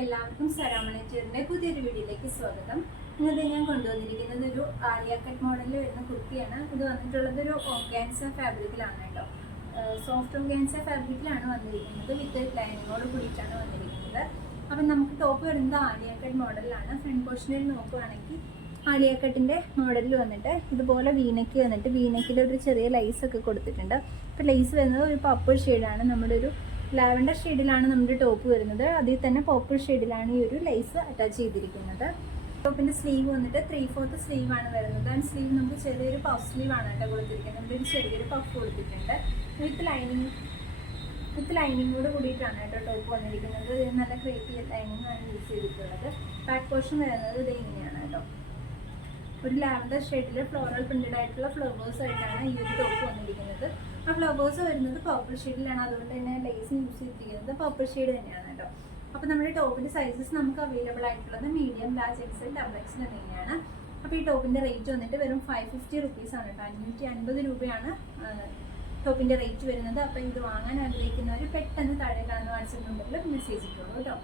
എല്ലാവർക്കും സരാമണിച്ചേറിന്റെ പുതിയൊരു വീഡിയോയിലേക്ക് സ്വാഗതം. ഇന്നത്തെ ഞാൻ കൊണ്ടുവന്നിരിക്കുന്നത് ഒരു ആലിയ കട്ട് മോഡലിൽ വരുന്ന കുർത്തിയാണ്. ഇത് വന്നിട്ടുള്ളത് ഒരു ഓർഗാൻസ ഫാബ്രിക്കിലാണ് കേട്ടോ. സോഫ്റ്റ് ഓർഗാൻസ ഫാബ്രിക്കിലാണ് വന്നിരിക്കുന്നത്. വിത്ത് ലൈനിങ്ങോട് കൂടിയിട്ടാണ് വന്നിരിക്കുന്നത്. അപ്പം നമുക്ക് ടോപ്പ് വരുന്നത് ആലിയ കട്ട് മോഡലിലാണ്. ഫ്രണ്ട് പോർഷനിൽ നോക്കുകയാണെങ്കിൽ ആലിയ കട്ടിൻ്റെ മോഡലിൽ വന്നിട്ട് ഇതുപോലെ വീനക്ക് വന്നിട്ട് വീനക്കിൽ ഒരു ചെറിയ ലൈസ് ഒക്കെ കൊടുത്തിട്ടുണ്ട്. അപ്പോൾ ലൈസ് വരുന്നത് ഒരു പർപ്പിൾ ഷെയ്ഡാണ്. നമ്മുടെ ഒരു ലാവൻഡർ ഷെയ്ഡിലാണ് നമ്മുടെ ടോപ്പ് വരുന്നത്. അതിൽ തന്നെ പർപ്പിൾ ഷെയ്ഡിലാണ് ഈ ഒരു ലൈസ് അറ്റാച്ച് ചെയ്തിരിക്കുന്നത്. ടോപ്പിൻ്റെ സ്ലീവ് വന്നിട്ട് 3/4 സ്ലീവ് ആണ് വരുന്നത്. ആൻഡ് സ്ലീവ് നമുക്ക് ചെറിയൊരു പഫ് സ്ലീവ് ആണ് കേട്ടോ കൊടുത്തിരിക്കുന്നത്. നമ്മുടെ ഒരു ചെറിയൊരു പഫ് കൊടുത്തിട്ടുണ്ട്. വിത്ത് ലൈനിങ്ങോട് കൂടിയിട്ടാണ് കേട്ടോ ടോപ്പ് വന്നിരിക്കുന്നത്. നല്ല ക്രിയേറ്റീവ് ലൈനിങ് ആണ് യൂസ് ചെയ്തിട്ടുള്ളത്. ബാക്ക് പോർഷൻ വരുന്നത് ഇത് ഇങ്ങനെയാണ് കേട്ടോ. ഒരു ലാവൻഡർ ഷെയ്ഡിൽ ഫ്ലോറൽ പ്രിന്റഡ് ആയിട്ടുള്ള ഫ്ലവേഴ്സ് ആയിട്ടാണ് ഈ ഒരു ടോപ്പ് വന്നിരിക്കുന്നത്. ആ ഫ്ലവേഴ്സ് വരുന്നത് പർപ്പിൾ ഷെയ്ഡിലാണ്. അതുകൊണ്ട് തന്നെ ലേസ് യൂസ് ചെയ്തിരിക്കുന്നത് പർപ്പിൾ ഷെയ്ഡ് തന്നെയാണ് കേട്ടോ. അപ്പോൾ നമ്മുടെ ടോപ്പിൻ്റെ സൈസസ് നമുക്ക് അവൈലബിൾ ആയിട്ടുള്ളത് medium, large, XL, double XL എന്നിങ്ങനെയാണ്. അപ്പോൾ ഈ ടോപ്പിൻ്റെ റേറ്റ് വന്നിട്ട് വെറും 550 റുപ്പീസാണ് കേട്ടോ. 550 രൂപയാണ് ടോപ്പിൻ്റെ റേറ്റ് വരുന്നത്. അപ്പോൾ ഇത് വാങ്ങാൻ ആഗ്രഹിക്കുന്നവർ പെട്ടെന്ന് താഴെ കാണുന്ന വാട്സപ്പ് നമ്പറിൽ മെസ്സേജ് ഇട്ടുള്ളൂ കേട്ടോ.